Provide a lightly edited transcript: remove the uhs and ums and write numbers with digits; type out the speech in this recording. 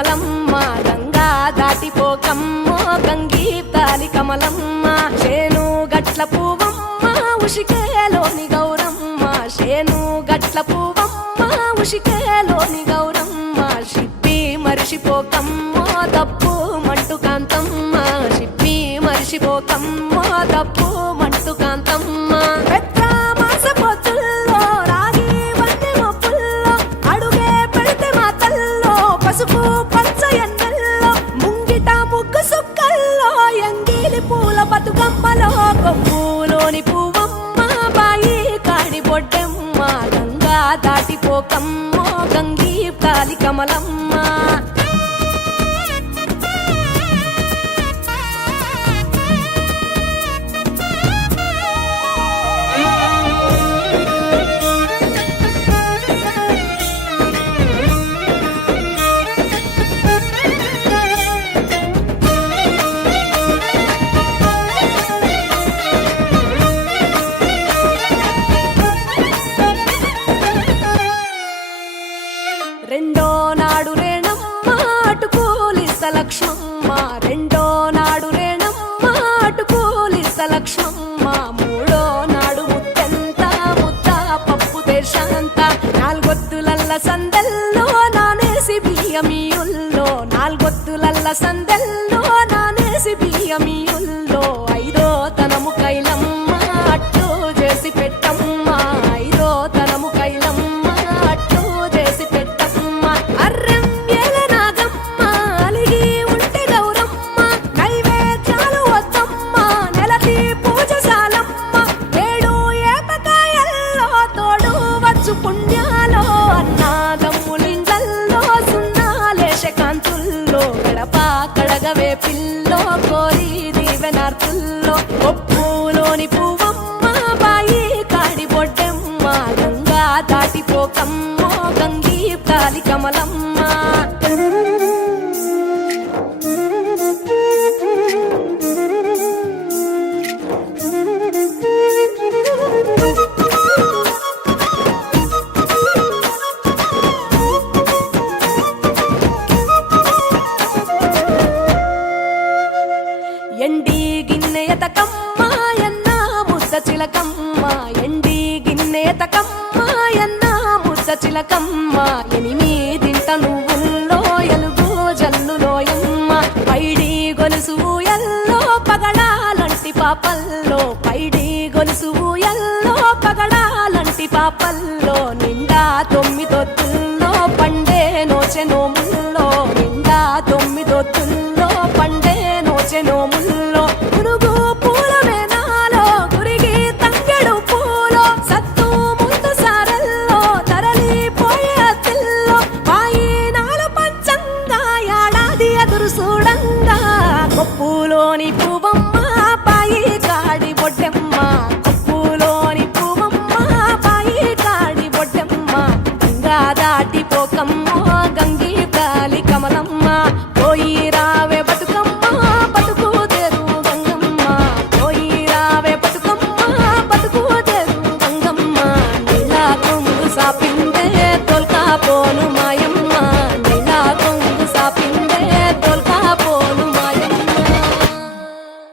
కమలమ్మ గంగా దాటిపోకమ్మ గంగీతాలి కమలమ్మ శేను గట్ల పువ్వమ్మ ఉషికేలోని గౌరమ్మ శేను గట్ల పువ్వమ్మ ఉషికేలోని గౌరమ్మ షిప్పి మరిషిపోకమ్మ తప్పు మంటు కాంతమ్మ షిప్పి మరిషిపోకమ్మ తప్పు మంటు కాంతమ్మ పసుపు పచ్చ ఎన్నెల్లో ముంగిట ముగ్గు సుక్కల్లో ఎంగిలి పూల బతుకమ్మలో కొమ్ములోని పువ్వమ్మ బాయి కాడి బొడ్డెమ్మ గంగా దాటిపోకమ్మ గంగీ తాలి కమలమ్మ రెండో నాడు రేణమ్మ అటుకూలిస్త లక్ష్మమ్మ రెండో నాడు రేణమ్మ అటుకూలిస్త లక్ష్మమ్మ మూడో నాడు ముత్తెంత ముద్ద పప్పు దేశంత నాలుగొత్తులల్ల సందెల్లో నానేసి బియ్యమియుల్లో నాలుగొత్తులల్ల సందెల్లో నానేసి బియ్యమియుల్లో ఐదో తనము కైలమ్మ అట్టు చేసి పెట్టమ్మ ఐదో తనము కైలమ్మ పుణ్యాలో అన్నాదమ్ములింగల్లో సున్నాలేశ కాంతుల్లో గడప కడగవే పిల్లో కోరి దీవెనార్తుల్లో ఒప్పులోని పువ్వమ్మ బాయి కాడి బొడ్డెమ్మ గంగా దాటిపోకమ్మ గంగీ తాలి కమలమ్మ ఎండి గిన్నెయతకమ్మ ఎన్న ముద్ద చిలకమ్మ ఎండి గిన్నెయతకమ్మ ఎన్న ముద్ద చిలకమ్మ ఎనిమిదింట నువ్వుల్లో ఎలుగు జల్లులోయమ్మ పైడి గొలుసు ఎల్లో పగడాలంటి పాపల్లో పైడి గొలుసు ఎల్లో పగడాలంటి పాపల్లో నిండా తొమ్మిదొత్తుల్లో పండే నోచె నోముల్లో నిండా తొమ్మిదొత్తుల్లో పండే నోచె నోముల్లో పురుగు పూల వేనాలో గురిగి తంగెడు పూలో సత్తు ముందు సారల్లో తరలిపోయే అతిల్లో పాయినాల పంచంగా ఏడాది ఎదురు చూడంగా కొప్పులోని పువ్వమ్మ పాయి కాడి బొడ్డెమ్మ కొప్పులోని పువ్వమ్మ పాయి కాడి బొడ్డెమ్మ గంగా దాటిపోకమ్మ గంగీ తాలి కమలమ్మ పోయి రావే బతుకమ్మ బతుకు తెరు గంగమ్మ పోయి రావే బతుకమ్మ బతుకు తెరు గంగమ్మ నీలా కొమ్ము సాపిందే తొల్కా పోను